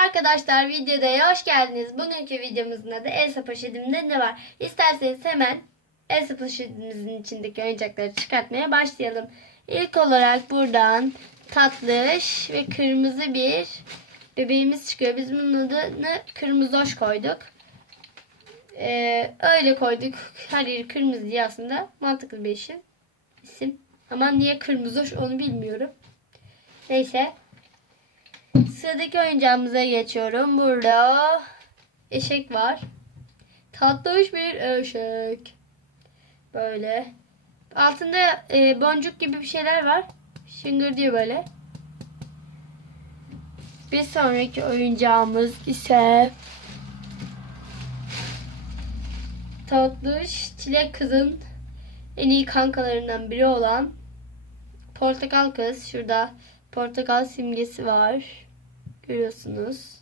arkadaşlar videoya hoş geldiniz. Bugünkü videomuzun adı Elsa poşetimde ne var? İsterseniz hemen Elsa poşetimizin içindeki oyuncakları çıkartmaya başlayalım. İlk olarak buradan tatlış ve kırmızı bir bebeğimiz çıkıyor. Biz bunun adını kırmızı koyduk. Ee, öyle koyduk. Her yeri kırmızı diye aslında mantıklı bir işim. isim. Ama niye kırmızı onu bilmiyorum. Neyse. Sıradaki oyuncağımıza geçiyorum. Burada eşek var. Tatlış bir eşek. Böyle. Altında e, boncuk gibi bir şeyler var. Şıngır diyor böyle. Bir sonraki oyuncağımız ise tatlış çilek kızın en iyi kankalarından biri olan portakal kız. Şurada portakal simgesi var. Görüyorsunuz.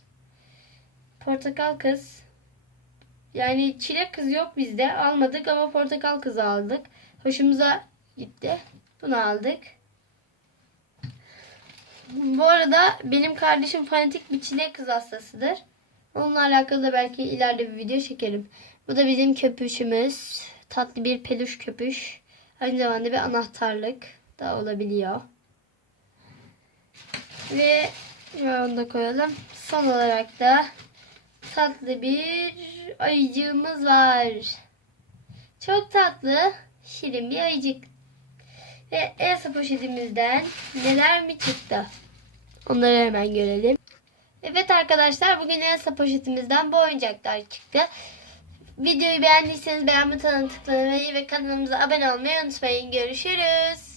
Portakal kız. Yani çilek kız yok bizde. Almadık ama portakal kızı aldık. Hoşumuza gitti. Bunu aldık. Bu arada benim kardeşim fanatik bir çilek kız hastasıdır. Onunla alakalı da belki ileride bir video çekerim. Bu da bizim köpüşümüz. Tatlı bir peluş köpüş. Aynı zamanda bir anahtarlık da olabiliyor. Ve onu da koyalım. Son olarak da tatlı bir ayıcığımız var. Çok tatlı, şirin bir ayıcık. Ve Elsa poşetimizden neler mi çıktı? Onları hemen görelim. Evet arkadaşlar bugün Elsa poşetimizden bu oyuncaklar çıktı. Videoyu beğendiyseniz beğen butonuna tıklamayı ve kanalımıza abone olmayı unutmayın. Görüşürüz.